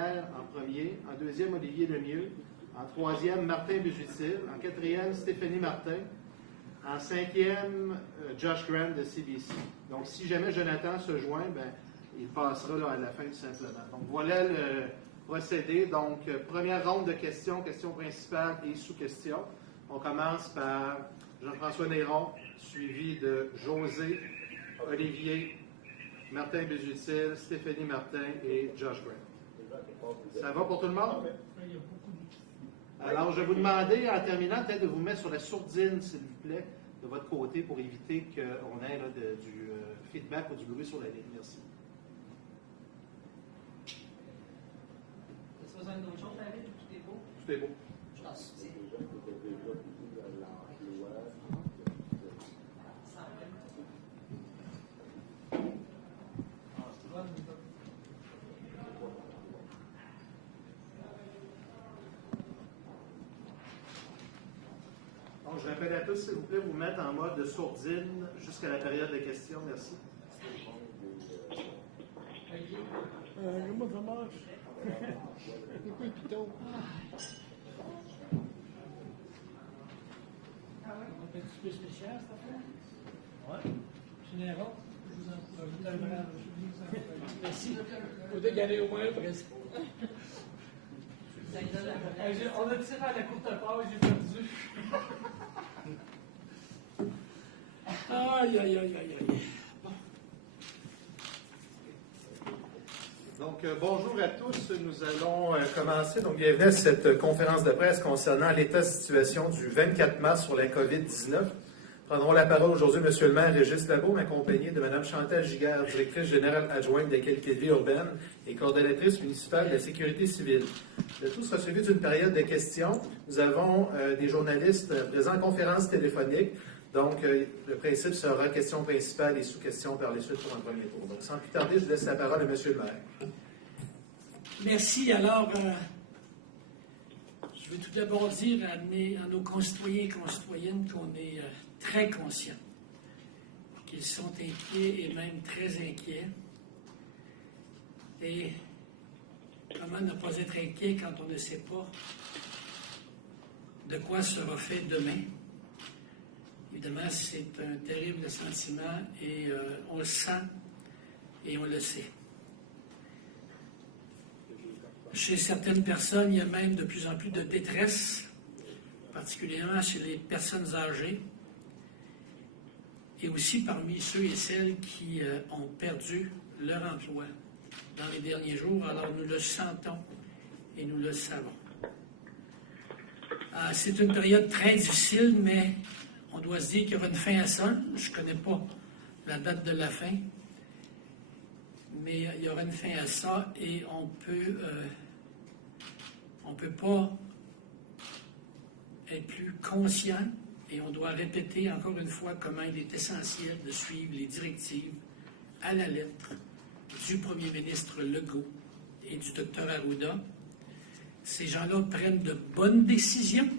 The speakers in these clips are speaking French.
Lapierre en premier. En deuxième, Olivier Lemieux. En troisième, Martin Busutil. En quatrième, Stéphanie Martin. En cinquième, Josh Grant de CBC. Donc, si jamais Jonathan se joint, ben, il passera là, à la fin tout simplement. Donc, voilà le procédé. Donc, première ronde de questions, questions principales et sous-questions. On commence par Jean-François Néron, suivi de José, Olivier, Martin Busutil, Stéphanie Martin et Josh Grant. Ça va pour tout le monde? Alors, je vais vous demander, en terminant, peut-être de vous mettre sur la sourdine, s'il vous plaît, de votre côté, pour éviter qu'on ait là, du feedback ou du bruit sur la ligne. Merci. Est-ce que vous avez d'autres choses à dire? Tout est beau? Tout est beau. Donc, je rappelle à tous, s'il vous plaît, vous mettre en mode de sourdine jusqu'à la période de questions. Merci. Comment ça marche? C'est quoi le piton? On fait du peu spécial, cette affaire? Oui. Général, je vous encourage. Merci. Faut dégaler au moins presque. On a tiré à la courte pause, j'ai perdu. Aïe, aïe, aïe, aïe, aïe. Donc, bonjour à tous. Nous allons commencer. Donc, bienvenue à cette conférence de presse concernant l'état de situation du 24 mars sur la COVID-19. Prendront la parole aujourd'hui M. le maire Régis Labaume, accompagné de Mme Chantal Giguère, directrice générale adjointe des qualités de vie urbaine et coordonnatrice municipale de la sécurité civile. Le tout sera suivi d'une période de questions. Nous avons des journalistes présents en conférence téléphonique. Donc, le principe sera question principale et sous-question par les suite pour un premier tour. Donc, sans plus tarder, je laisse la parole à M. le maire. Merci. Alors, je vais tout d'abord dire à nos concitoyens et concitoyennes qu'on est très conscients, qu'ils sont inquiets et même très inquiets. Et comment ne pas être inquiet quand on ne sait pas de quoi sera fait demain? Évidemment, c'est un terrible sentiment et on le sent et on le sait. Chez certaines personnes, il y a même de plus en plus de détresse, particulièrement chez les personnes âgées, et aussi parmi ceux et celles qui ont perdu leur emploi dans les derniers jours. Alors nous le sentons et nous le savons. C'est une période très difficile, mais on doit se dire qu'il y aura une fin à ça. Je ne connais pas la date de la fin, mais il y aura une fin à ça et on peut pas être plus conscient et on doit répéter encore une fois comment il est essentiel de suivre les directives à la lettre du premier ministre Legault et du docteur Arruda. Ces gens-là prennent de bonnes décisions.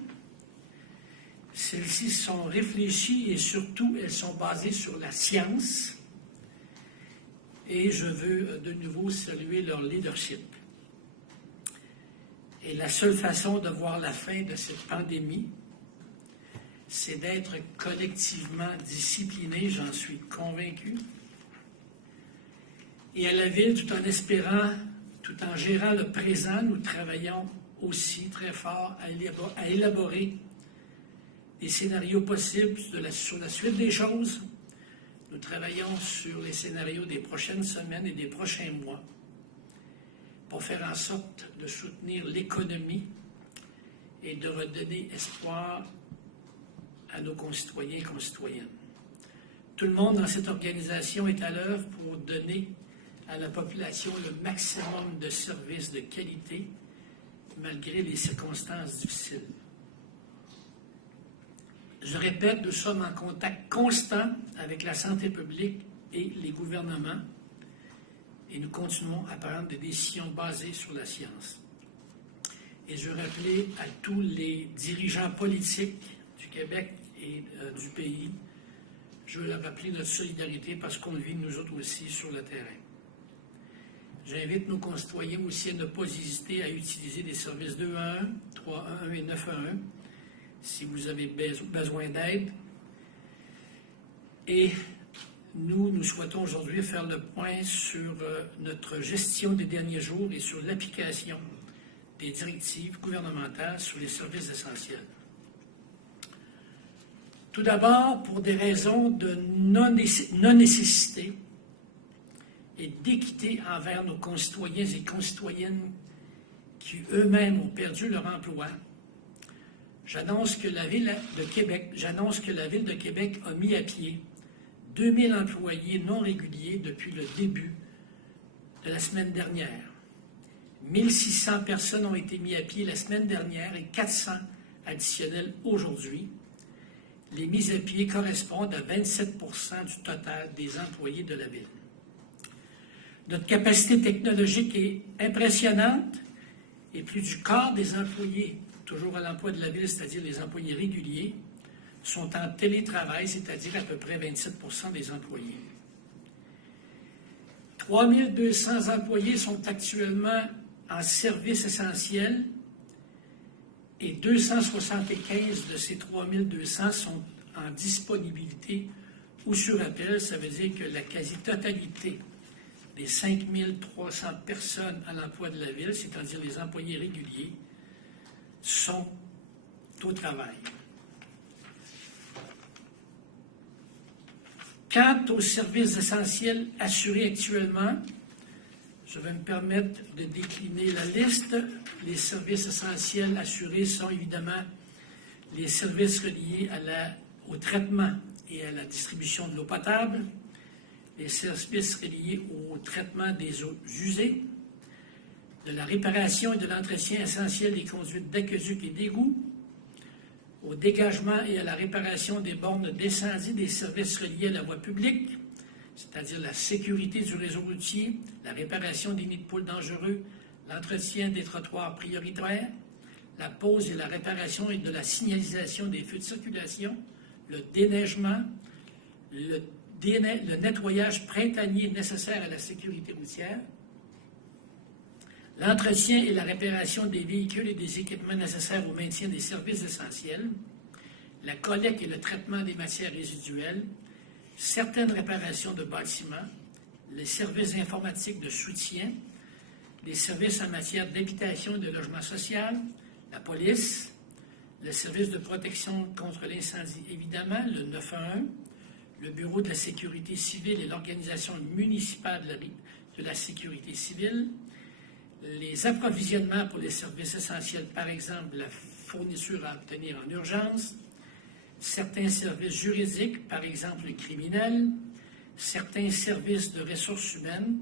Celles-ci sont réfléchies et surtout, elles sont basées sur la science. Et je veux de nouveau saluer leur leadership. Et la seule façon de voir la fin de cette pandémie, c'est d'être collectivement disciplinés, j'en suis convaincu. Et à la Ville, tout en espérant, tout en gérant le présent, nous travaillons aussi très fort à élaborer des scénarios possibles sur la suite des choses. Nous travaillons sur les scénarios des prochaines semaines et des prochains mois pour faire en sorte de soutenir l'économie et de redonner espoir à nos concitoyens et concitoyennes. Tout le monde dans cette organisation est à l'œuvre pour donner à la population le maximum de services de qualité malgré les circonstances difficiles. Je répète, nous sommes en contact constant avec la santé publique et les gouvernements et nous continuons à prendre des décisions basées sur la science. Et je veux rappeler à tous les dirigeants politiques du Québec et du pays, je veux leur rappeler notre solidarité parce qu'on le vit nous autres aussi sur le terrain. J'invite nos concitoyens aussi à ne pas hésiter à utiliser des services 211, 311 et 911 si vous avez besoin d'aide. Et nous souhaitons aujourd'hui faire le point sur notre gestion des derniers jours et sur l'application des directives gouvernementales sur les services essentiels. Tout d'abord, pour des raisons de non-nécessité et d'équité envers nos concitoyens et concitoyennes qui eux-mêmes ont perdu leur emploi, j'annonce que la Ville de Québec a mis à pied 2000 employés non réguliers depuis le début de la semaine dernière. 1600 personnes ont été mises à pied la semaine dernière et 400 additionnelles aujourd'hui. Les mises à pied correspondent à 27 % du total des employés de la Ville. Notre capacité technologique est impressionnante et plus du quart des employés, toujours à l'emploi de la Ville, c'est-à-dire les employés réguliers, sont en télétravail, c'est-à-dire à peu près 27 % des employés. 3200 employés sont actuellement en service essentiel et 275 de ces 3200 sont en disponibilité ou sur appel. Ça veut dire que la quasi-totalité des 5300 personnes à l'emploi de la Ville, c'est-à-dire les employés réguliers, sont au travail. Quant aux services essentiels assurés actuellement, je vais me permettre de décliner la liste. Les services essentiels assurés sont évidemment les services reliés au traitement et à la distribution de l'eau potable, les services reliés au traitement des eaux usées, de la réparation et de l'entretien essentiel des conduites d'aqueduc et d'égouts, au dégagement et à la réparation des bornes d'incendie, des services reliés à la voie publique, c'est-à-dire la sécurité du réseau routier, la réparation des nids de poules dangereux, l'entretien des trottoirs prioritaires, la pose et la réparation et de la signalisation des feux de circulation, le déneigement, le nettoyage printanier nécessaire à la sécurité routière, l'entretien et la réparation des véhicules et des équipements nécessaires au maintien des services essentiels, la collecte et le traitement des matières résiduelles, certaines réparations de bâtiments, les services informatiques de soutien, les services en matière d'habitation et de logement social, la police, le service de protection contre l'incendie, évidemment, le 911, le Bureau de la sécurité civile et l'Organisation municipale de la sécurité civile, les approvisionnements pour les services essentiels, par exemple la fourniture à obtenir en urgence, certains services juridiques, par exemple le criminel, certains services de ressources humaines,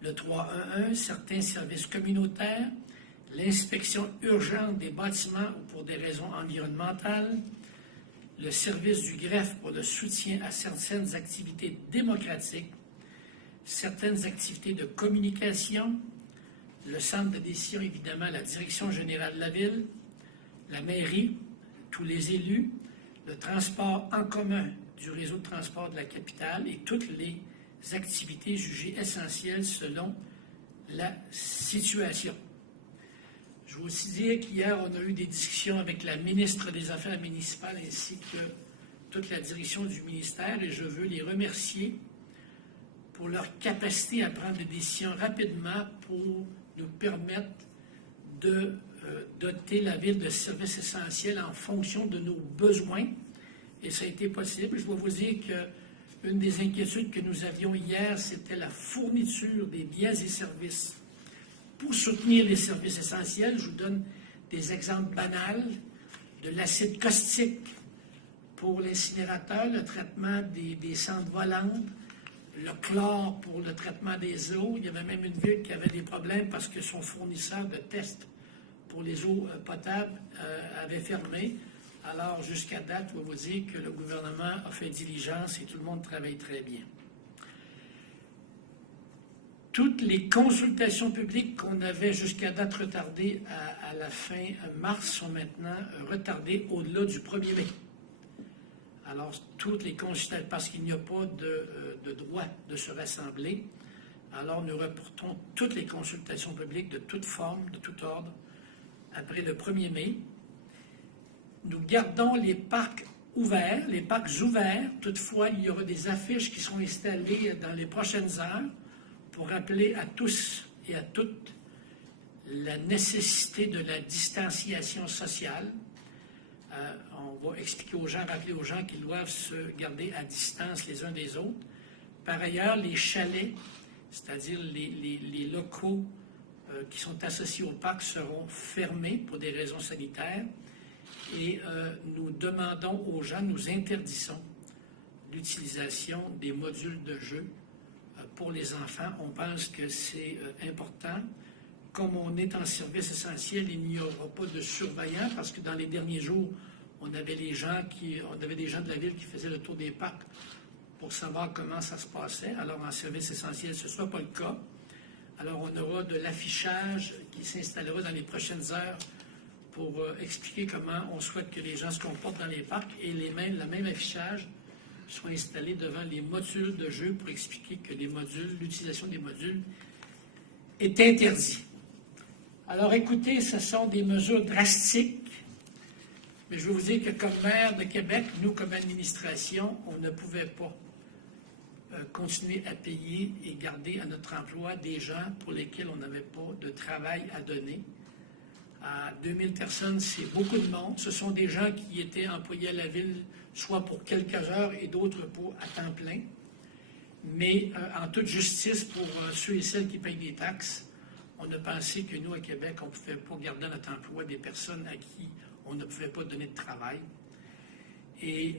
le 311, certains services communautaires, l'inspection urgente des bâtiments ou pour des raisons environnementales, le service du greffe pour le soutien à certaines activités démocratiques, certaines activités de communication, le centre de décision, évidemment, la direction générale de la Ville, la mairie, tous les élus, le transport en commun du réseau de transport de la capitale et toutes les activités jugées essentielles selon la situation. Je veux aussi dire qu'hier, on a eu des discussions avec la ministre des Affaires municipales ainsi que toute la direction du ministère et je veux les remercier pour leur capacité à prendre des décisions rapidement pour nous permettre de doter la Ville de services essentiels en fonction de nos besoins. Et ça a été possible. Je dois vous dire qu'une des inquiétudes que nous avions hier, c'était la fourniture des biens et services. Pour soutenir les services essentiels, je vous donne des exemples banals de l'acide caustique pour l'incinérateur, le traitement des cendres volantes, le chlore pour le traitement des eaux. Il y avait même une ville qui avait des problèmes parce que son fournisseur de tests pour les eaux potables avait fermé. Alors, jusqu'à date, je vais vous dire que le gouvernement a fait diligence et tout le monde travaille très bien. Toutes les consultations publiques qu'on avait jusqu'à date retardées à la fin mars sont maintenant retardées au-delà du 1er mai. Alors, toutes les consultations, parce qu'il n'y a pas de droit de se rassembler, Alors, nous reportons toutes les consultations publiques de toute forme, de tout ordre, après le 1er mai. Nous gardons les parcs ouverts. Toutefois, il y aura des affiches qui seront installées dans les prochaines heures pour rappeler à tous et à toutes la nécessité de la distanciation sociale. On va expliquer aux gens, rappeler aux gens qu'ils doivent se garder à distance les uns des autres. Par ailleurs, les chalets, c'est-à-dire les locaux qui sont associés au parc, seront fermés pour des raisons sanitaires. Et nous demandons aux gens, nous interdisons l'utilisation des modules de jeu pour les enfants. On pense que c'est important. Comme on est en service essentiel, il n'y aura pas de surveillants parce que dans les derniers jours, on avait des gens de la ville qui faisaient le tour des parcs pour savoir comment ça se passait. Alors, en service essentiel, ce ne sera pas le cas. Alors, on aura de l'affichage qui s'installera dans les prochaines heures pour expliquer comment on souhaite que les gens se comportent dans les parcs et le même affichage soit installé devant les modules de jeu pour expliquer que l'utilisation des modules est interdite. Alors, écoutez, ce sont des mesures drastiques, mais je veux vous dire que comme maire de Québec, nous, comme administration, on ne pouvait pas continuer à payer et garder à notre emploi des gens pour lesquels on n'avait pas de travail à donner. À 2000 personnes, c'est beaucoup de monde. Ce sont des gens qui étaient employés à la ville, soit pour quelques heures et d'autres pour à temps plein. Mais en toute justice, pour ceux et celles qui payent des taxes, on a pensé que nous, à Québec, on ne pouvait pas garder notre emploi des personnes à qui on ne pouvait pas donner de travail. Et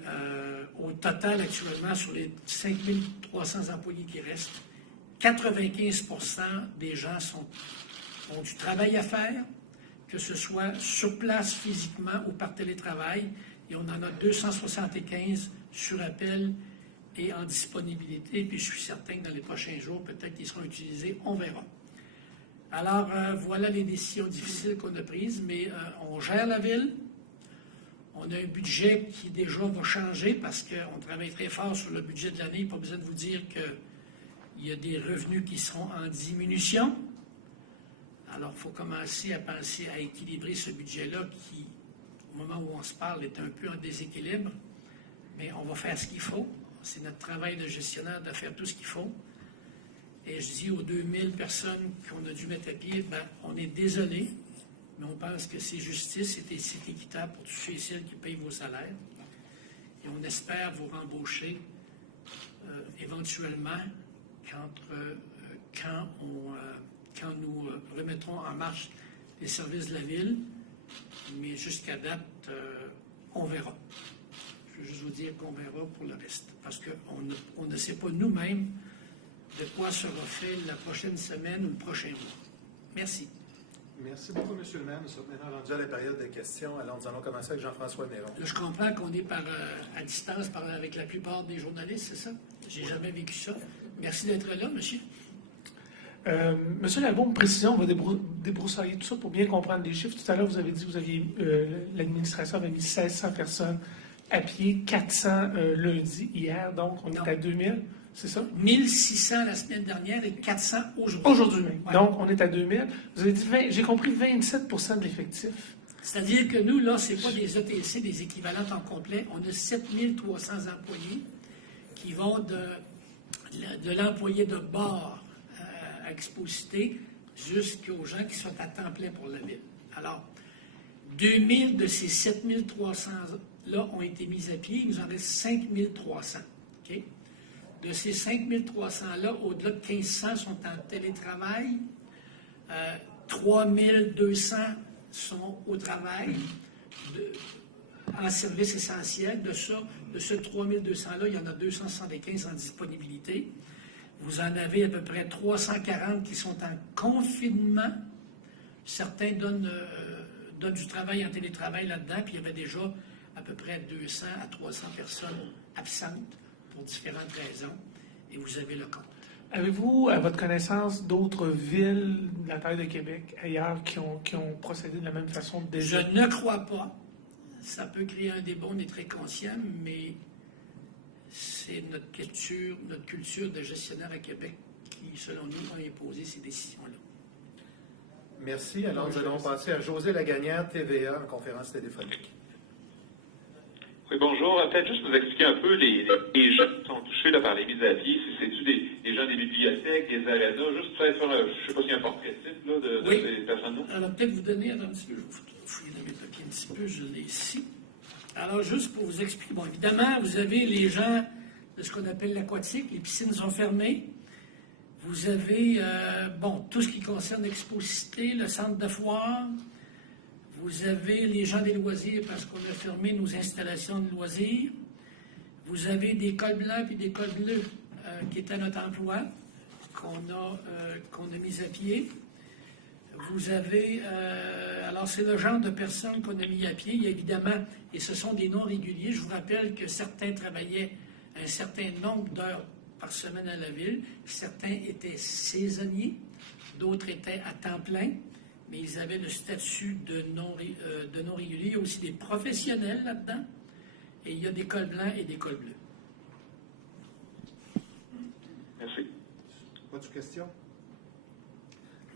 au total, actuellement, sur les 5300 employés qui restent, 95% des gens ont du travail à faire, que ce soit sur place physiquement ou par télétravail. Et on en a 275 sur appel et en disponibilité. Puis je suis certain que dans les prochains jours, peut-être qu'ils seront utilisés. On verra. Alors, voilà les décisions difficiles qu'on a prises, mais on gère la ville. On a un budget qui déjà va changer parce qu'on travaille très fort sur le budget de l'année. Pas besoin de vous dire qu'il y a des revenus qui seront en diminution. Alors, il faut commencer à penser à équilibrer ce budget-là qui, au moment où on se parle, est un peu en déséquilibre. Mais on va faire ce qu'il faut. C'est notre travail de gestionnaire de faire tout ce qu'il faut. Et je dis aux 2000 personnes qu'on a dû mettre à pied, on est désolé, mais on pense que c'est justice et c'est équitable pour tous ceux et celles qui payent vos salaires. Et on espère vous rembaucher éventuellement quand nous remettrons en marche les services de la ville. Mais jusqu'à date, on verra. Je veux juste vous dire qu'on verra pour le reste. Parce qu'on ne sait pas nous-mêmes de quoi sera fait la prochaine semaine ou le prochain mois. Merci. Merci beaucoup, M. le maire. Nous sommes maintenant rendus à la période de questions. Alors, nous allons commencer avec Jean-François Néron. Là, je comprends qu'on est à distance avec la plupart des journalistes, c'est ça? J'ai jamais vécu ça. Merci d'être là, monsieur. Monsieur Labaume, précision, on va débroussailler tout ça pour bien comprendre les chiffres. Tout à l'heure, vous avez dit que l'administration avait mis 1600 personnes à pied, 400 lundi, hier, donc on est à 2000, c'est ça? 1600 la semaine dernière et 400 aujourd'hui. Aujourd'hui, ouais. Donc on est à 2000. Vous avez dit, j'ai compris, 27% de l'effectif. C'est-à-dire que nous, là, ce n'est pas des ETC, des équivalents temps complet. On a 7300 employés qui vont de l'employé de bord à Exposité jusqu'aux gens qui sont à temps plein pour la ville. Alors, 2000 de ces 7300-là ont été mis à pied. Il nous en reste 5300. Okay? De ces 5300-là, au-delà de 1500 sont en télétravail. 3200 sont au travail en service essentiel. De ce 3200-là, il y en a 275 en disponibilité. Vous en avez à peu près 340 qui sont en confinement. Certains donnent du travail en télétravail là-dedans, puis il y avait déjà à peu près 200 à 300 personnes absentes pour différentes raisons, et vous avez le compte. Avez-vous, à votre connaissance, d'autres villes de la taille de Québec, ailleurs, qui ont procédé de la même façon déjà? Je ne crois pas. Ça peut créer un débat, on est très conscient, mais c'est notre culture de gestionnaire à Québec qui, selon nous, ont imposé ces décisions-là. Merci. Alors, nous allons passer à José Lagagnère, TVA, en conférence téléphonique. Oui, bonjour. Peut-être juste vous expliquer un peu les gens qui sont touchés là, par les mises à pied. Si c'est-tu des gens des bibliothèques, des arénas, juste faire, je ne sais pas s'il y a un portrait type là, de ces personnes-là. Alors, peut-être vous donner un petit peu, je vais vous fouiller dans mes papiers un petit peu, je l'ai ici. Alors, juste pour vous expliquer, bon, évidemment, vous avez les gens de ce qu'on appelle l'aquatique, les piscines sont fermées. Vous avez, tout ce qui concerne Expo-Cité, le centre de foire. Vous avez les gens des loisirs parce qu'on a fermé nos installations de loisirs. Vous avez des cols blancs et des cols bleus qui étaient à notre emploi, qu'on a mis à pied. Vous avez, alors c'est le genre de personnes qu'on a mis à pied, il y a évidemment, et ce sont des non-réguliers. Je vous rappelle que certains travaillaient un certain nombre d'heures par semaine à la ville. Certains étaient saisonniers, d'autres étaient à temps plein, mais ils avaient le statut de non-régulier. Il y a aussi des professionnels là-dedans, et il y a des cols blancs et des cols bleus. Merci. Pas de questions?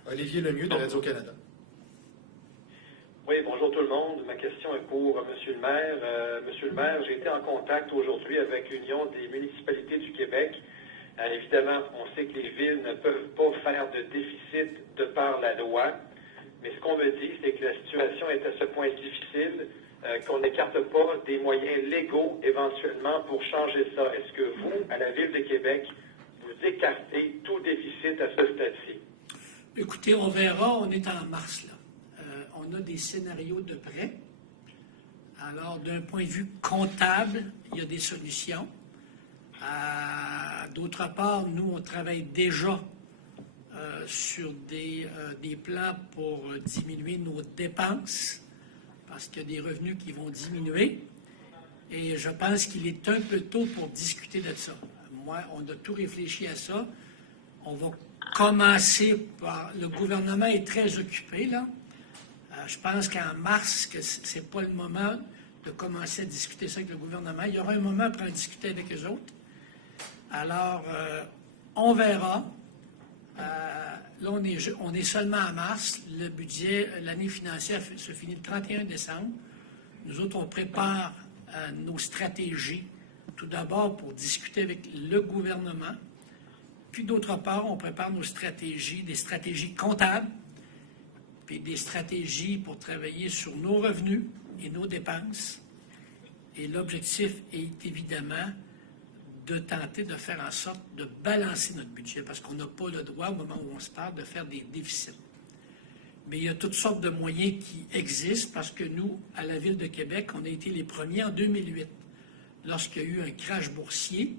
Olivier Lemieux de Radio-Canada. Oui, bonjour tout le monde. Ma question est pour M. le maire. Monsieur le maire, j'ai été en contact aujourd'hui avec l'Union des municipalités du Québec. Évidemment, on sait que les villes ne peuvent pas faire de déficit de par la loi, mais ce qu'on me dit, c'est que la situation est à ce point difficile qu'on n'écarte pas des moyens légaux éventuellement pour changer ça. Est-ce que vous, à la Ville de Québec, vous écartez tout déficit à ce stade-ci? Écoutez, on verra, on est en mars, là. On a des scénarios de prêt. Alors, d'un point de vue comptable, il y a des solutions. D'autre part, nous, on travaille déjà sur des plans pour diminuer nos dépenses, parce qu'il y a des revenus qui vont diminuer. Et je pense qu'il est un peu tôt pour discuter de ça. Moi, on a tout réfléchi à ça. On va commencer par... Le gouvernement est très occupé, là. Je pense qu'en mars, que ce n'est pas le moment de commencer à discuter ça avec le gouvernement. Il y aura un moment pour en discuter avec eux autres. Alors, on verra. Là, on est seulement en mars. Le budget, l'année financière se finit le 31 décembre. Nous autres, on prépare nos stratégies, tout d'abord pour discuter avec le gouvernement. Puis, d'autre part, on prépare nos stratégies, des stratégies comptables, puis des stratégies pour travailler sur nos revenus et nos dépenses. Et l'objectif est évidemment de tenter de faire en sorte de balancer notre budget, parce qu'on n'a pas le droit, au moment où on se parle, de faire des déficits. Mais il y a toutes sortes de moyens qui existent, parce que nous, à la Ville de Québec, on a été les premiers en 2008. Lorsqu'il y a eu un crash boursier,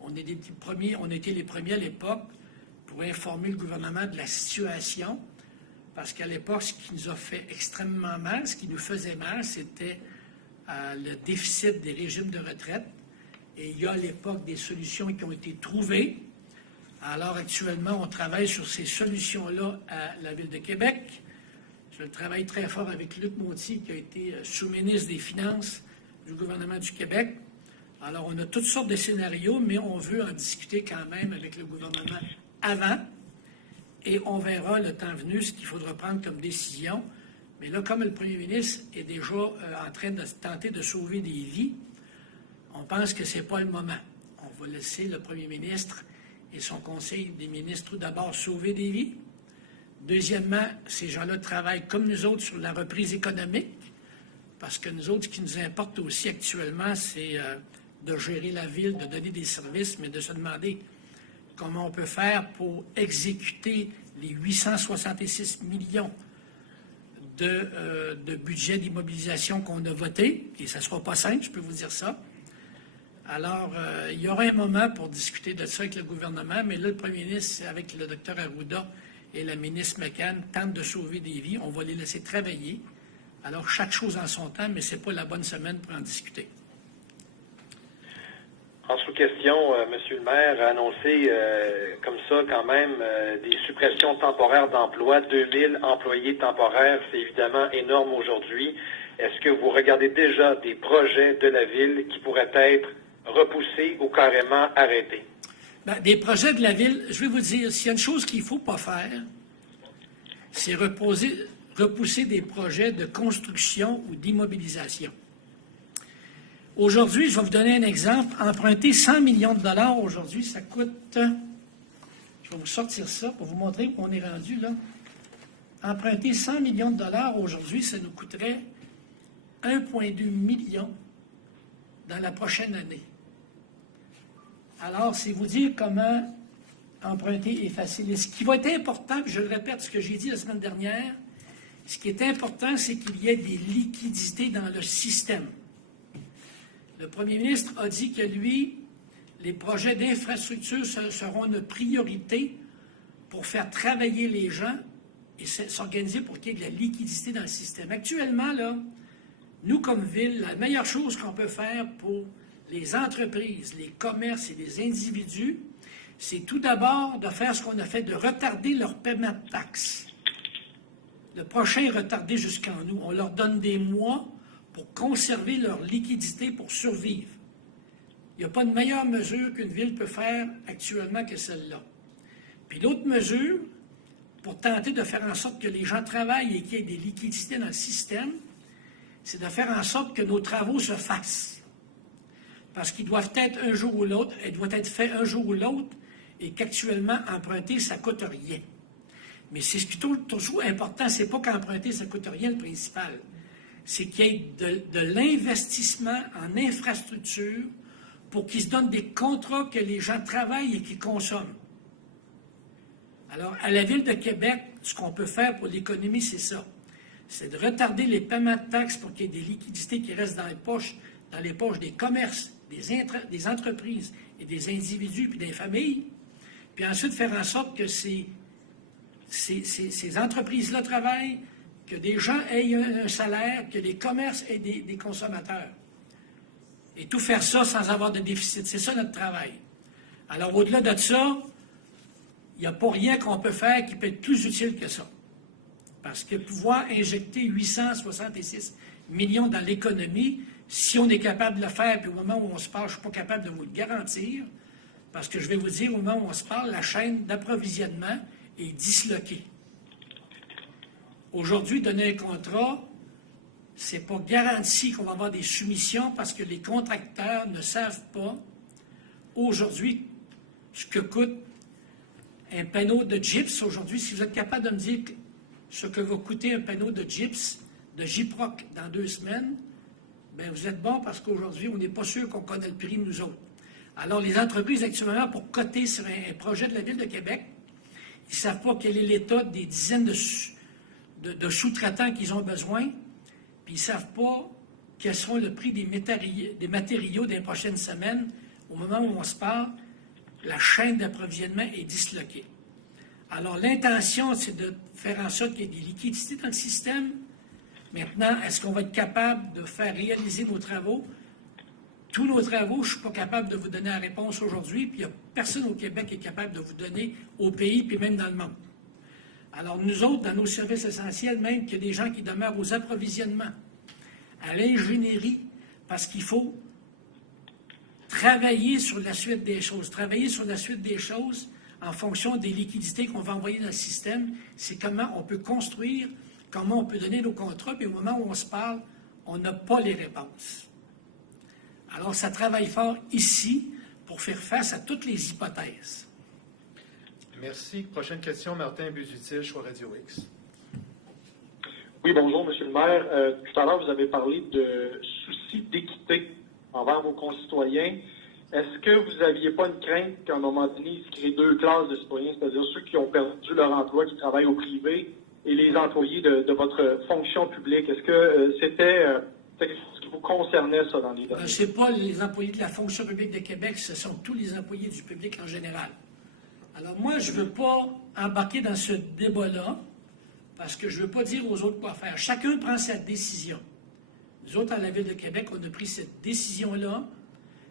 on a été les premiers à l'époque pour informer le gouvernement de la situation, parce qu'à l'époque, ce qui nous a fait extrêmement mal, ce qui nous faisait mal, c'était le déficit des régimes de retraite. Et il y a à l'époque des solutions qui ont été trouvées. Alors actuellement, on travaille sur ces solutions-là à la Ville de Québec. Je travaille très fort avec Luc Montier, qui a été sous-ministre des Finances du gouvernement du Québec. Alors, on a toutes sortes de scénarios, mais on veut en discuter quand même avec le gouvernement avant. Et on verra le temps venu ce qu'il faudra prendre comme décision. Mais là, comme le premier ministre est déjà en train de tenter de sauver des vies, on pense que ce n'est pas le moment. On va laisser le premier ministre et son conseil des ministres tout d'abord sauver des vies. Deuxièmement, ces gens-là travaillent comme nous autres sur la reprise économique, parce que nous autres, ce qui nous importe aussi actuellement, c'est de gérer la ville, de donner des services, mais de se demander comment on peut faire pour exécuter les 866 millions de budget d'immobilisation qu'on a voté, et ça ne sera pas simple, je peux vous dire ça. Alors, il y aura un moment pour discuter de ça avec le gouvernement, mais là, le premier ministre, avec le docteur Arruda et la ministre McCann, tentent de sauver des vies. On va les laisser travailler. Alors, chaque chose en son temps, mais ce n'est pas la bonne semaine pour en discuter. En sous-question, M. le maire a annoncé comme ça quand même des suppressions temporaires d'emplois, 2000 employés temporaires, c'est évidemment énorme aujourd'hui. Est-ce que vous regardez déjà des projets de la Ville qui pourraient être repoussés ou carrément arrêtés? Bien, des projets de la Ville, je vais vous dire, s'il y a une chose qu'il ne faut pas faire, c'est repousser des projets de construction ou d'immobilisation. Aujourd'hui, je vais vous donner un exemple. Emprunter 100 millions de dollars aujourd'hui, ça coûte... Je vais vous sortir ça pour vous montrer où on est rendu, là. Emprunter 100 millions de dollars aujourd'hui, ça nous coûterait 1,2 million dans la prochaine année. Alors, c'est vous dire comment emprunter est facile. Et ce qui va être important, puis je le répète, ce que j'ai dit la semaine dernière, ce qui est important, c'est qu'il y ait des liquidités dans le système. Le premier ministre a dit que, lui, les projets d'infrastructure seront une priorité pour faire travailler les gens et s'organiser pour qu'il y ait de la liquidité dans le système. Actuellement, là, nous, comme ville, la meilleure chose qu'on peut faire pour les entreprises, les commerces et les individus, c'est tout d'abord de faire ce qu'on a fait, de retarder leur paiement de taxes. Le prochain est retardé jusqu'en août. On leur donne des mois pour conserver leur liquidité pour survivre. Il n'y a pas de meilleure mesure qu'une ville peut faire actuellement que celle-là. Puis l'autre mesure, pour tenter de faire en sorte que les gens travaillent et qu'il y ait des liquidités dans le système, c'est de faire en sorte que nos travaux se fassent. Parce qu'ils doivent être un jour ou l'autre, ils doivent être faits un jour ou l'autre, et qu'actuellement, emprunter, ça ne coûte rien. Mais c'est ce qui est toujours important, c'est pas qu'emprunter, ça ne coûte rien, le principal. C'est qu'il y ait de l'investissement en infrastructure pour qu'ils se donnent des contrats que les gens travaillent et qu'ils consomment. Alors, à la Ville de Québec, ce qu'on peut faire pour l'économie, c'est ça. C'est de retarder les paiements de taxes pour qu'il y ait des liquidités qui restent dans les poches des commerces, des entreprises et des individus puis des familles. Puis ensuite, faire en sorte que ces entreprises-là travaillent, que des gens aient un salaire, que les commerces aient des consommateurs. Et tout faire ça sans avoir de déficit. C'est ça notre travail. Alors, au-delà de ça, il n'y a pas rien qu'on peut faire qui peut être plus utile que ça. Parce que pouvoir injecter 866 millions dans l'économie, si on est capable de le faire, puis au moment où on se parle, je ne suis pas capable de vous le garantir, parce que je vais vous dire, au moment où on se parle, la chaîne d'approvisionnement est disloquée. Aujourd'hui, donner un contrat, ce n'est pas garanti qu'on va avoir des soumissions parce que les contracteurs ne savent pas aujourd'hui ce que coûte un panneau de gyps. Aujourd'hui, si vous êtes capable de me dire ce que va coûter un panneau de gyps, de gyproc dans 2 semaines, bien, vous êtes bon parce qu'aujourd'hui, on n'est pas sûr qu'on connaît le prix, nous autres. Alors, les entreprises, actuellement, pour coter sur un projet de la Ville de Québec, ils ne savent pas quel est l'état des dizaines de sous-traitants qu'ils ont besoin, puis ils ne savent pas quels seront le prix des matériaux des prochaines semaines. Au moment où on se parle, la chaîne d'approvisionnement est disloquée. Alors, l'intention, c'est de faire en sorte qu'il y ait des liquidités dans le système. Maintenant, est-ce qu'on va être capable de faire réaliser nos travaux? Tous nos travaux, je ne suis pas capable de vous donner la réponse aujourd'hui, puis il n'y a personne au Québec qui est capable de vous donner au pays, puis même dans le monde. Alors, nous autres, dans nos services essentiels, même qu'il y a des gens qui demeurent aux approvisionnements, à l'ingénierie, parce qu'il faut travailler sur la suite des choses. Travailler sur la suite des choses en fonction des liquidités qu'on va envoyer dans le système, c'est comment on peut construire, comment on peut donner nos contrats, puis au moment où on se parle, on n'a pas les réponses. Alors, ça travaille fort ici pour faire face à toutes les hypothèses. Merci. Prochaine question, Martin Busutil, Choix Radio X. Oui, bonjour, M. le maire. Tout à l'heure, vous avez parlé de soucis d'équité envers vos concitoyens. Est-ce que vous n'aviez pas une crainte qu'à un moment donné, il se crée 2 classes de citoyens, c'est-à-dire ceux qui ont perdu leur emploi, qui travaillent au privé, et les employés de votre fonction publique? Est-ce que c'était quelque chose qui vous concernait, ça, dans les données? Ce n'est pas les employés de la fonction publique de Québec, ce sont tous les employés du public en général. Alors moi, je ne veux pas embarquer dans ce débat-là, parce que je ne veux pas dire aux autres quoi faire. Chacun prend sa décision. Nous autres, à la Ville de Québec, on a pris cette décision-là,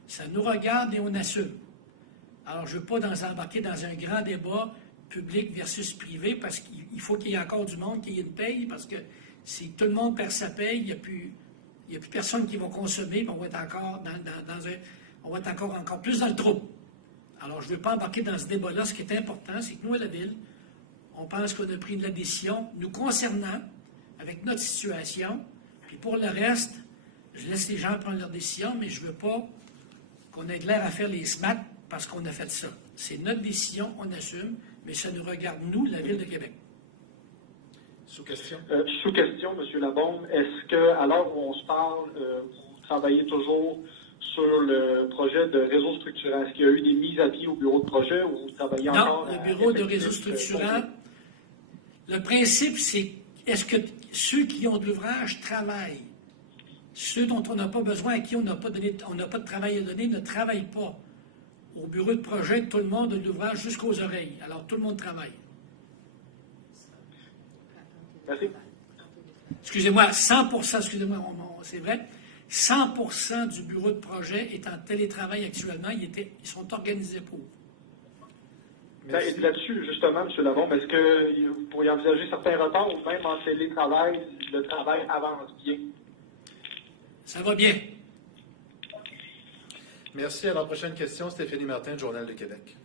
ça nous regarde et on assume. Alors, je ne veux pas embarquer dans un grand débat public versus privé, parce qu'il faut qu'il y ait encore du monde, qu'il y ait une paye, parce que si tout le monde perd sa paye, il n'y a plus personne qui va consommer, puis on va être encore encore plus dans le trou. Alors, je ne veux pas embarquer dans ce débat-là. Ce qui est important, c'est que nous, à la Ville, on pense qu'on a pris de la décision nous concernant, avec notre situation. Puis pour le reste, je laisse les gens prendre leurs décisions, mais je ne veux pas qu'on ait de l'air à faire les SMAT parce qu'on a fait ça. C'est notre décision, on assume, mais ça nous regarde, nous, la Ville de Québec. Sous question. Sous question, M. Labombe, est-ce que, à l'heure où on se parle, vous travaillez toujours sur le projet de réseau structurant? Est-ce qu'il y a eu des mises à pied au bureau de projet ou vous travaillez encore? Non, le bureau de réseau structurant, le principe, c'est est-ce que ceux qui ont de l'ouvrage travaillent? Ceux dont on n'a pas besoin, à qui on n'a pas de travail à donner, ne travaillent pas. Au bureau de projet, tout le monde a de l'ouvrage jusqu'aux oreilles. Alors, tout le monde travaille. Merci. Excusez-moi, 100%, excusez-moi, c'est vrai, 100% du bureau de projet est en télétravail actuellement. Ils sont organisés pour. Et là-dessus, justement, M. Labombe, est-ce que vous pourriez envisager certains retards ou même en télétravail, le travail avance bien? Ça va bien. Merci. Alors, prochaine question, Stéphanie Martin, Journal de Québec.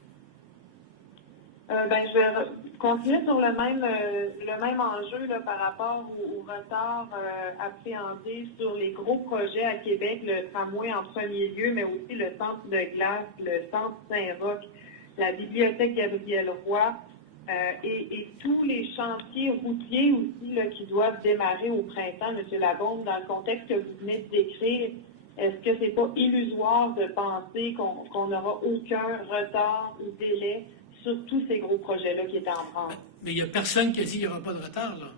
Je vais continuer sur le même enjeu là, par rapport au retard appréhendé sur les gros projets à Québec, le tramway en premier lieu, mais aussi le centre de glace, le centre Saint-Roch, la bibliothèque Gabriel Roy et tous les chantiers routiers aussi là, qui doivent démarrer au printemps, M. Labombe, dans le contexte que vous venez de décrire. Est-ce que c'est pas illusoire de penser qu'on n'aura aucun retard ou délai sur tous ces gros projets-là qui étaient en France? Mais il n'y a personne qui a dit qu'il n'y aura pas de retard, là.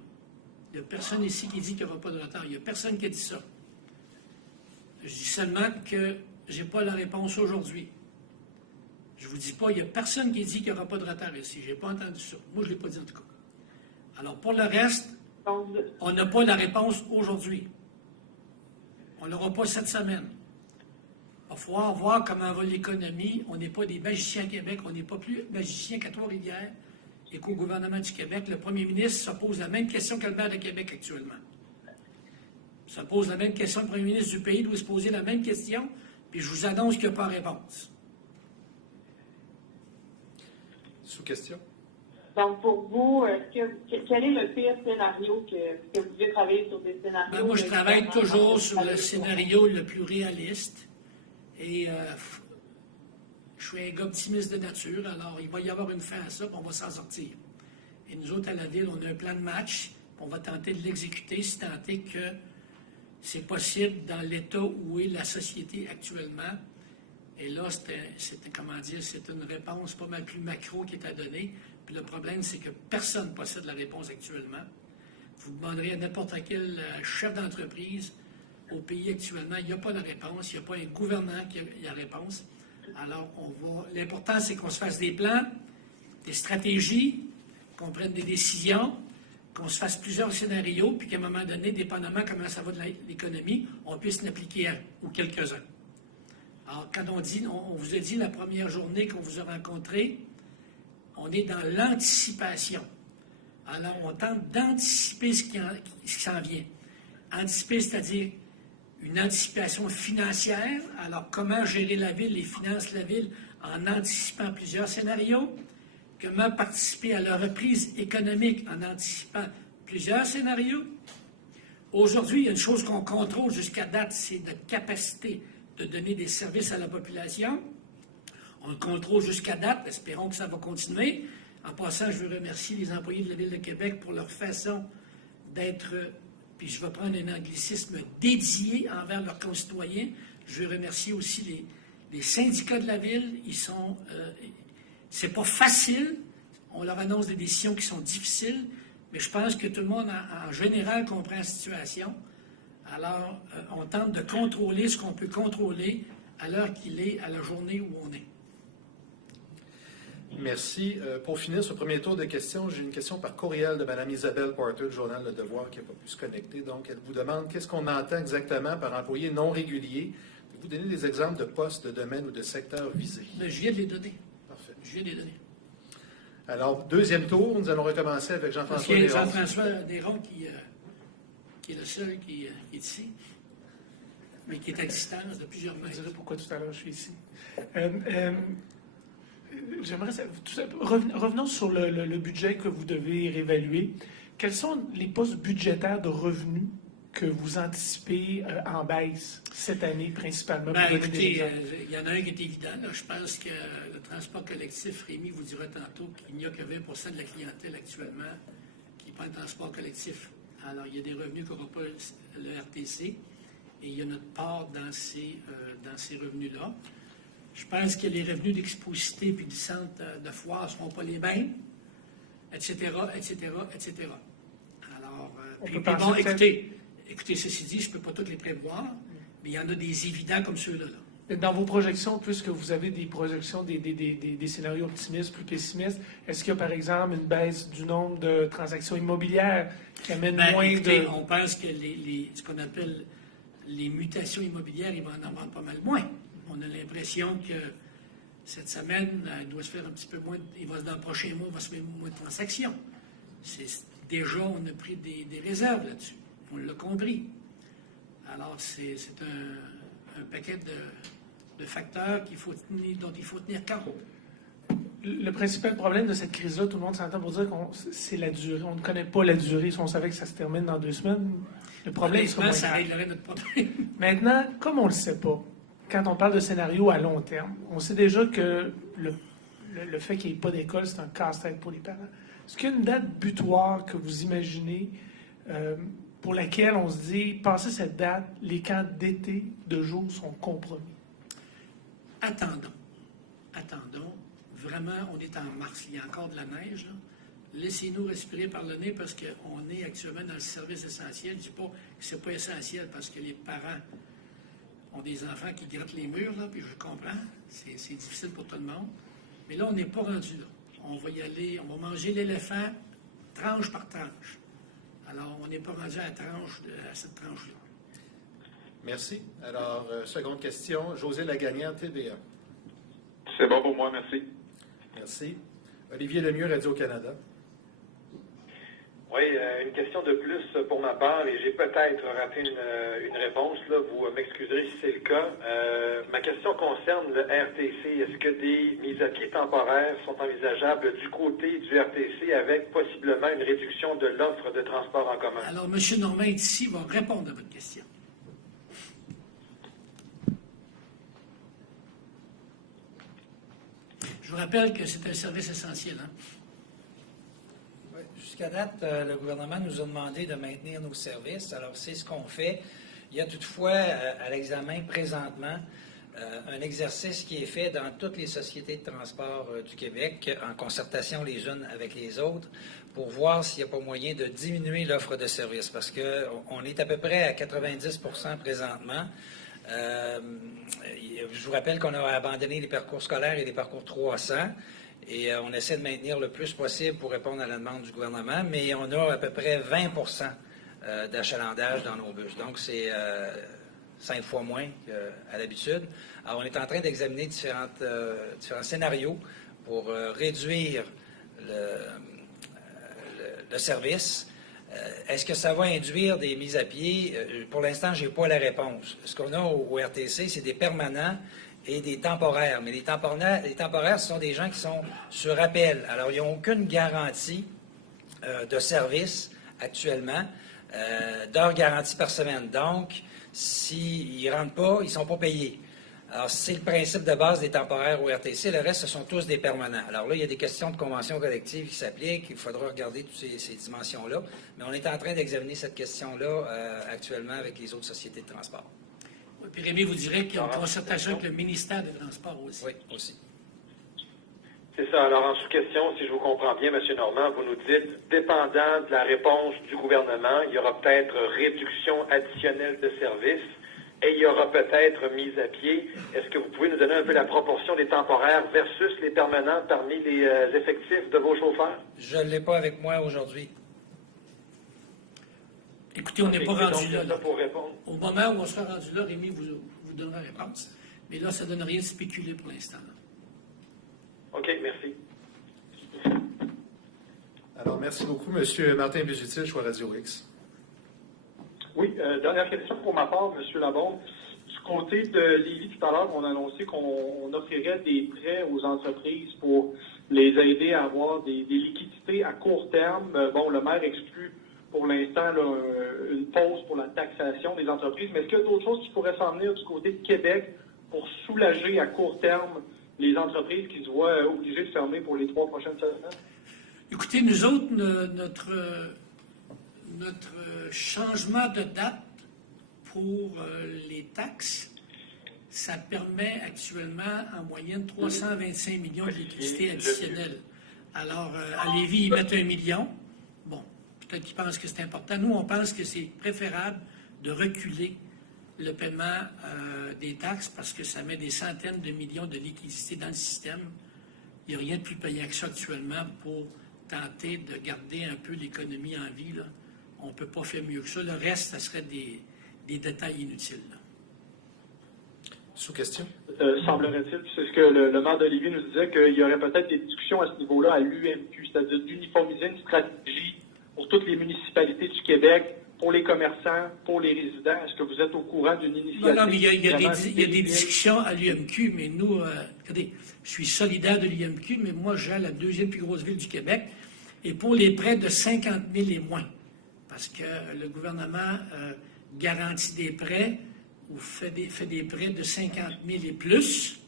Il n'y a personne ici qui dit qu'il n'y aura pas de retard. Il n'y a personne qui a dit ça. Je dis seulement que je n'ai pas la réponse aujourd'hui. Je ne vous dis pas, il n'y a personne qui dit qu'il n'y aura pas de retard ici. Je n'ai pas entendu ça. Moi, je ne l'ai pas dit en tout cas. Alors, pour le reste, on n'a pas la réponse aujourd'hui. On ne l'aura pas cette semaine. Il va falloir voir comment va l'économie. On n'est pas des magiciens à Québec, on n'est pas plus magiciens qu'à Trois-Rivières et qu'au gouvernement du Québec. Le premier ministre se pose la même question que le maire de Québec actuellement. Se pose la même question, le premier ministre du pays doit se poser la même question, puis je vous annonce qu'il n'y a pas de réponse. Sous question. Donc, pour vous, quel est le pire scénario que vous pouvez travailler sur des scénarios? Ben, moi, je travaille toujours sur le scénario le plus réaliste. Et je suis un gars optimiste de nature, alors il va y avoir une fin à ça, puis on va s'en sortir. Et nous autres, à la Ville, on a un plan de match, puis on va tenter de l'exécuter, si tant est que c'est possible dans l'état où est la société actuellement. Et là, c'est une réponse pas mal plus macro qui est à donner. Puis le problème, c'est que personne ne possède la réponse actuellement. Vous demanderez à n'importe quel chef d'entreprise au pays actuellement, il n'y a pas de réponse, il n'y a pas un gouvernement qui a la réponse. Alors, l'important, c'est qu'on se fasse des plans, des stratégies, qu'on prenne des décisions, qu'on se fasse plusieurs scénarios, puis qu'à un moment donné, dépendamment comment ça va de l'économie, on puisse en appliquer un ou quelques-uns. Alors, quand on vous a dit la première journée qu'on vous a rencontré, on est dans l'anticipation. Alors, on tente d'anticiper ce qui s'en vient. Anticiper, c'est-à-dire une anticipation financière. Alors, comment gérer la Ville, les finances de la Ville, en anticipant plusieurs scénarios? Comment participer à la reprise économique en anticipant plusieurs scénarios? Aujourd'hui, il y a une chose qu'on contrôle jusqu'à date, c'est notre capacité de donner des services à la population. On le contrôle jusqu'à date, espérons que ça va continuer. En passant, je veux remercier les employés de la Ville de Québec pour leur façon d'être, puis je vais prendre un anglicisme, dédié envers leurs concitoyens. Je veux remercier aussi les syndicats de la Ville. C'est pas facile. On leur annonce des décisions qui sont difficiles, mais je pense que tout le monde, en général, comprend la situation. Alors, on tente de contrôler ce qu'on peut contrôler à l'heure qu'il est, à la journée où on est. Merci. Pour finir ce premier tour de questions, j'ai une question par courriel de Mme Isabelle Porter du Journal Le Devoir qui n'a pas pu se connecter. Donc, elle vous demande qu'est-ce qu'on entend exactement par employé non régulier. Vous donner des exemples de postes, de domaines ou de secteurs visés. Mais je viens de les donner. Parfait. Je viens de les donner. Alors, deuxième tour, nous allons recommencer avec Jean-François Desron. Jean-François Desron qui est le seul qui est ici, mais qui est à distance de plusieurs Je mètres. dirais pourquoi tout à l'heure je suis ici. Revenons sur le budget que vous devez réévaluer. Quels sont les postes budgétaires de revenus que vous anticipez en baisse cette année, principalement? Écoutez, il y en a un qui est évident. Là. Je pense que le transport collectif, Rémi vous dira tantôt qu'il n'y a que 20 de la clientèle actuellement qui prend le transport collectif. Alors, il y a des revenus qu'aura pas le RTC et il y a notre part dans ces revenus-là. Je pense que les revenus d'exposité puis du centre de foire ne seront pas les mêmes, etc., etc., etc. Alors, écoutez, ceci dit, je ne peux pas toutes les prévoir, mais il y en a des évidents comme ceux-là. Là. Dans vos projections, puisque vous avez des projections, des scénarios optimistes, plus pessimistes, est-ce qu'il y a, par exemple, une baisse du nombre de transactions immobilières qui amène moins de... On pense que ce qu'on appelle les mutations immobilières, il va en avoir pas mal moins. On a l'impression que cette semaine, il doit se faire un petit peu moins, dans le prochain mois, il va se faire moins de transactions. Déjà, on a pris des réserves là-dessus. On l'a compris. Alors, c'est un paquet de facteurs dont il faut tenir compte. Le principal problème de cette crise-là, tout le monde s'entend pour dire que c'est la durée. On ne connaît pas la durée. Si on savait que ça se termine dans 2 semaines, le problème serait moins ça réglerait notre problème. Maintenant, comme on ne le sait pas, quand on parle de scénario à long terme, on sait déjà que le fait qu'il n'y ait pas d'école, c'est un casse-tête pour les parents. Est-ce qu'il y a une date butoir que vous imaginez pour laquelle on se dit, passé cette date, les camps d'été de jour sont compromis? Attendons. Vraiment, on est en mars. Il y a encore de la neige. Là. Laissez-nous respirer par le nez parce qu'on est actuellement dans le service essentiel. Je ne dis pas que ce n'est pas essentiel parce que les parents ont des enfants qui grattent les murs, là, puis je comprends. C'est difficile pour tout le monde. Mais là, on n'est pas rendu là. On va y aller, on va manger l'éléphant tranche par tranche. Alors, on n'est pas rendu à cette tranche-là. Merci. Alors, seconde question, José Lagagnère, TVA. C'est bon pour moi, merci. Merci. Olivier Lemieux, Radio-Canada. Oui, une question de plus pour ma part, et j'ai peut-être raté une réponse, là, vous m'excuserez si c'est le cas. Ma question concerne le RTC. Est-ce que des mises à pied temporaires sont envisageables du côté du RTC avec possiblement une réduction de l'offre de transport en commun? Alors, M. Normand est ici, va répondre à votre question. Je vous rappelle que c'est un service essentiel. Hein? Oui, jusqu'à date, le gouvernement nous a demandé de maintenir nos services. Alors, c'est ce qu'on fait. Il y a toutefois à l'examen présentement un exercice qui est fait dans toutes les sociétés de transport du Québec, en concertation les unes avec les autres, pour voir s'il n'y a pas moyen de diminuer l'offre de services. Parce qu'on est à peu près à 90% présentement. Je vous rappelle qu'on a abandonné les parcours scolaires et les parcours 300 et on essaie de maintenir le plus possible pour répondre à la demande du gouvernement, mais on a à peu près 20% d'achalandage dans nos bus. Donc, c'est 5 fois moins qu'à l'habitude. Alors, on est en train d'examiner différents scénarios pour réduire le service. Est-ce que ça va induire des mises à pied? Pour l'instant, je n'ai pas la réponse. Ce qu'on a au RTC, c'est des permanents et des temporaires. Mais les temporaires, ce sont des gens qui sont sur appel. Alors, ils n'ont aucune garantie de service actuellement, d'heures garanties par semaine. Donc, s'ils ne rentrent pas, ils ne sont pas payés. Alors, c'est le principe de base des temporaires au RTC. Le reste, ce sont tous des permanents. Alors là, il y a des questions de convention collective qui s'appliquent. Il faudra regarder toutes ces dimensions-là. Mais on est en train d'examiner cette question-là actuellement avec les autres sociétés de transport. Oui, puis Rémi vous dirait qu'il y a une concertation avec le ministère des Transports aussi. Oui, aussi. C'est ça. Alors, en sous-question, si je vous comprends bien, M. Normand, vous nous dites, dépendant de la réponse du gouvernement, il y aura peut-être réduction additionnelle de services. Et il y aura peut-être mise à pied. Est-ce que vous pouvez nous donner un peu la proportion des temporaires versus les permanents parmi les effectifs de vos chauffeurs? Je ne l'ai pas avec moi aujourd'hui. Écoutez, on n'est pas rendu là. Pour répondre. Au moment où on sera rendu là, Rémi vous donnera la réponse. Mais là, ça ne donne rien de spéculer pour l'instant. OK, merci. Alors, merci beaucoup, M. Martin Busutil, Choix Radio X. Oui, dernière question pour ma part, M. Labonde. Du côté de Lévis, tout à l'heure, on a annoncé qu'on offrirait des prêts aux entreprises pour les aider à avoir des liquidités à court terme. Bon, le maire exclut pour l'instant là, une pause pour la taxation des entreprises, mais est-ce qu'il y a d'autres choses qui pourraient s'en venir du côté de Québec pour soulager à court terme les entreprises qui se voient obligées de fermer pour les 3 prochaines semaines? Écoutez, nous autres, notre changement de date pour les taxes, ça permet actuellement en moyenne 325 millions de liquidités additionnelles. Alors, à Lévis, ils mettent 1 million. Bon, peut-être qu'ils pensent que c'est important. Nous, on pense que c'est préférable de reculer le paiement des taxes parce que ça met des centaines de millions de liquidités dans le système. Il n'y a rien de plus payant que ça actuellement pour tenter de garder un peu l'économie en vie. Là. On ne peut pas faire mieux que ça. Le reste, ça serait des détails inutiles. Là. Sous question? Semblerait-il, c'est ce que le maire de Lévis nous disait, qu'il y aurait peut-être des discussions à ce niveau-là à l'UMQ, c'est-à-dire d'uniformiser une stratégie pour toutes les municipalités du Québec, pour les commerçants, pour les résidents. Est-ce que vous êtes au courant d'une initiative? Non, mais il y a des discussions à l'UMQ, mais nous, regardez, je suis solidaire de l'UMQ, mais moi, j'ai la 2e plus grosse ville du Québec, et pour les prêts de 50 000 et moins, parce que le gouvernement garantit des prêts ou fait des prêts de 50 000 et plus.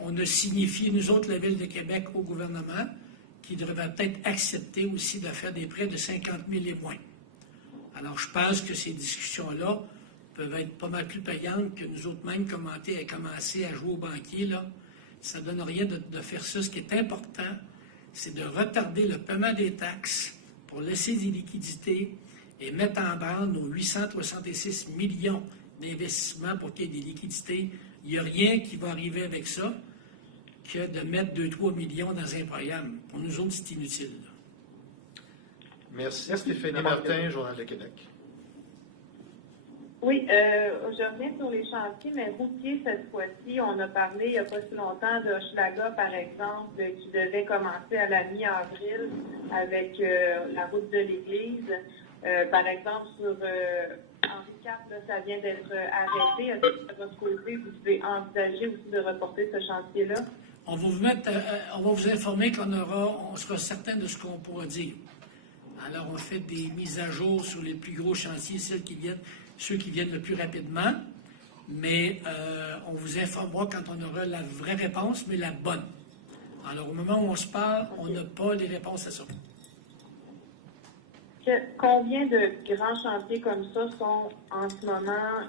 On a signifié, nous autres, la Ville de Québec, au gouvernement, qui devrait peut-être accepter aussi de faire des prêts de 50 000 et moins. Alors, je pense que ces discussions-là peuvent être pas mal plus payantes que nous autres même commencer à jouer au banquier. Là. Ça ne donne rien de faire ça. Ce qui est important, c'est de retarder le paiement des taxes pour laisser des liquidités et mettre en branle nos 866 millions d'investissements pour qu'il y ait des liquidités. Il n'y a rien qui va arriver avec ça que de mettre 2-3 millions dans un programme. Pour nous autres, c'est inutile. Là. Merci. Stéphanie Martin, Journal de Québec. Oui, je reviens sur les chantiers, mais routiers cette fois-ci. On a parlé il n'y a pas si longtemps de Hochelaga, par exemple, qui devait commencer à la mi-avril avec la route de l'Église. Par exemple, sur Henri IV, ça vient d'être arrêté. Est-ce que de votre côté, vous devez envisager aussi de reporter ce chantier-là? On va vous informer on sera certain de ce qu'on pourra dire. Alors, on fait des mises à jour sur les plus gros chantiers, ceux qui viennent le plus rapidement, mais on vous informera quand on aura la vraie réponse, mais la bonne. Alors, au moment où on se parle, on n'a pas les réponses à ça. Combien de grands chantiers comme ça sont en ce moment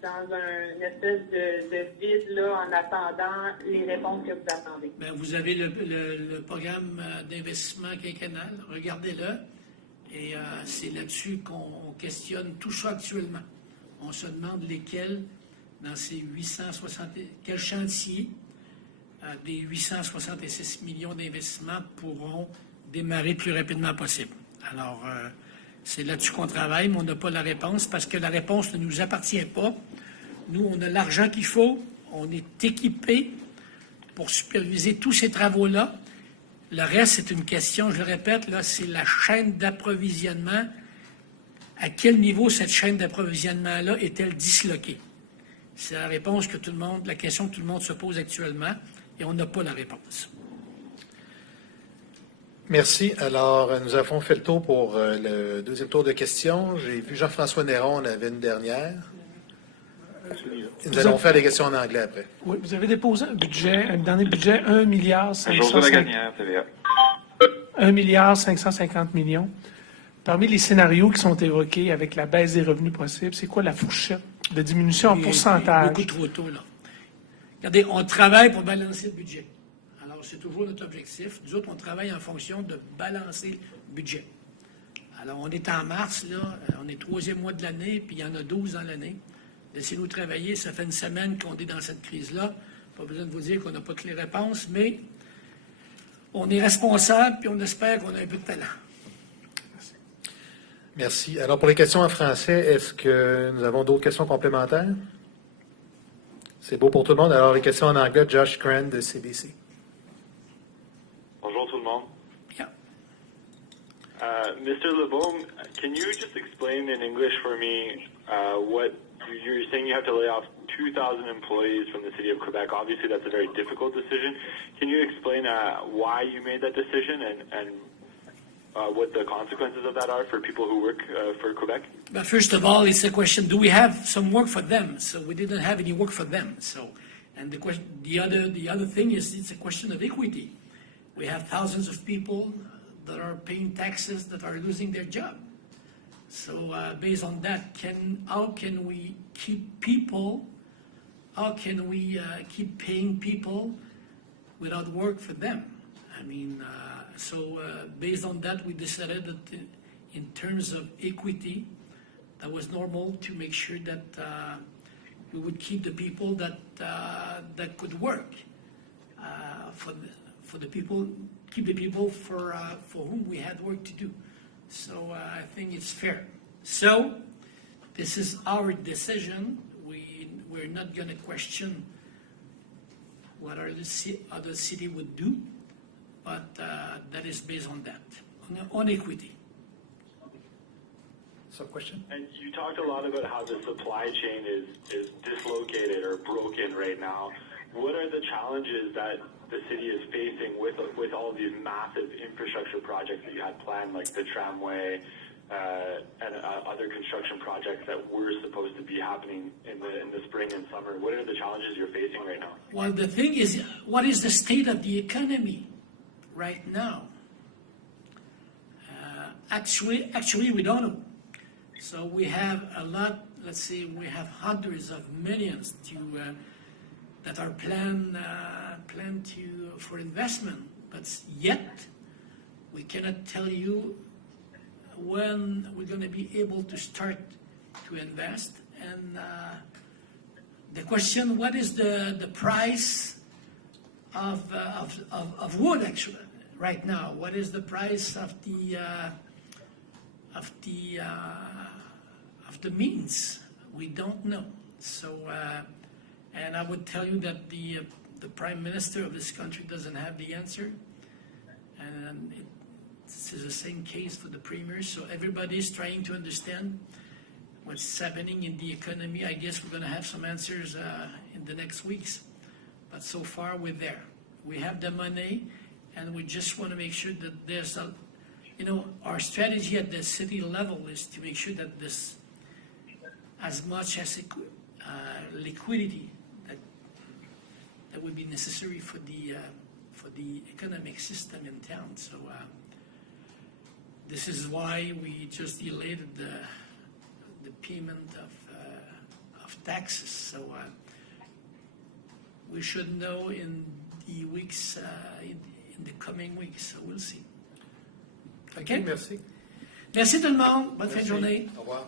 dans une espèce de vide là, en attendant les réponses que vous attendez? Bien, vous avez le programme d'investissement quinquennal, regardez-le, et c'est là-dessus qu'on questionne tout ça actuellement. On se demande lesquels, dans ces 860, quels chantiers des 866 millions d'investissements pourront démarrer le plus rapidement possible. Alors, c'est là-dessus qu'on travaille, mais on n'a pas la réponse parce que la réponse ne nous appartient pas. Nous, on a l'argent qu'il faut, on est équipés pour superviser tous ces travaux-là. Le reste, c'est une question, je le répète, là, c'est la chaîne d'approvisionnement. À quel niveau cette chaîne d'approvisionnement-là est-elle disloquée? C'est la réponse que la question que tout le monde se pose actuellement, et on n'a pas la réponse. Merci. Alors, nous avons fait le tour pour le deuxième tour de questions. J'ai vu Jean-François Néron, on avait une dernière. Nous allons faire des questions en anglais après. Oui, vous avez déposé un dernier budget, 1 milliard 550 millions. Parmi les scénarios qui sont évoqués avec la baisse des revenus possibles, c'est quoi la fourchette de diminution en pourcentage? Beaucoup trop tôt, là. Regardez, on travaille pour balancer le budget. Alors, c'est toujours notre objectif. Nous autres, on travaille en fonction de balancer le budget. Alors, on est en mars, là, on est 3e mois de l'année, puis il y en a 12 dans l'année. Laissez-nous travailler, ça fait une semaine qu'on est dans cette crise-là. Pas besoin de vous dire qu'on n'a pas que les réponses, mais on est responsable, puis on espère qu'on a un peu de talent. Merci. Alors, pour les questions en français, est-ce que nous avons d'autres questions complémentaires? C'est beau pour tout le monde. Alors, les questions en anglais, Josh Grant de CBC. Bonjour tout le monde. Bien. Mr. LeBaume, can you just explain in English for me what you're saying you have to lay off 2,000 employees from the city of Quebec. Obviously, that's a very difficult decision. Can you explain why you made that decision and what the consequences of that are for people who work for Quebec? But first of all, it's a question: do we have some work for them? So we didn't have any work for them. So, and the other thing is, it's a question of equity. We have thousands of people that are paying taxes that are losing their job. So based on that, how can we keep people? How can we keep paying people without work for them? I mean, based on that, we decided that in terms of equity, that was normal to make sure that we would keep the people that could work for the people, keep the people for whom we had work to do. So I think it's fair. So this is our decision. We're not going to question what other city would do, but that is based on that, on equity. So, question? And you talked a lot about how the supply chain is dislocated or broken right now. What are the challenges that the city is facing with all of these massive infrastructure projects that you had planned, like the tramway and other construction projects that were supposed to be happening in the spring and summer? What are the challenges you're facing right now? Well, the thing is, what is the state of the economy right now? Actually, we don't know. So we have a lot. Let's say we have hundreds of millions that are planned for investment, but yet we cannot tell you when we're going to be able to start to invest. And the question: what is the price of wood actually right now? What is the price of the means? We don't know. So, and I would tell you that the Prime Minister of this country doesn't have the answer, and this is the same case for the Premier. So everybody's trying to understand what's happening in the economy. I guess we're going to have some answers in the next weeks, but so far we're there. We have the money, and we just want to make sure that there's our strategy at the city level is to make sure that this, as much as liquidity that would be necessary for the economic system in town. So this is why we just delayed the payment of taxes. So we should know in the weeks in the coming weeks. So we'll see. OK? Merci. Merci tout le monde. Bonne fin de journée. Au revoir.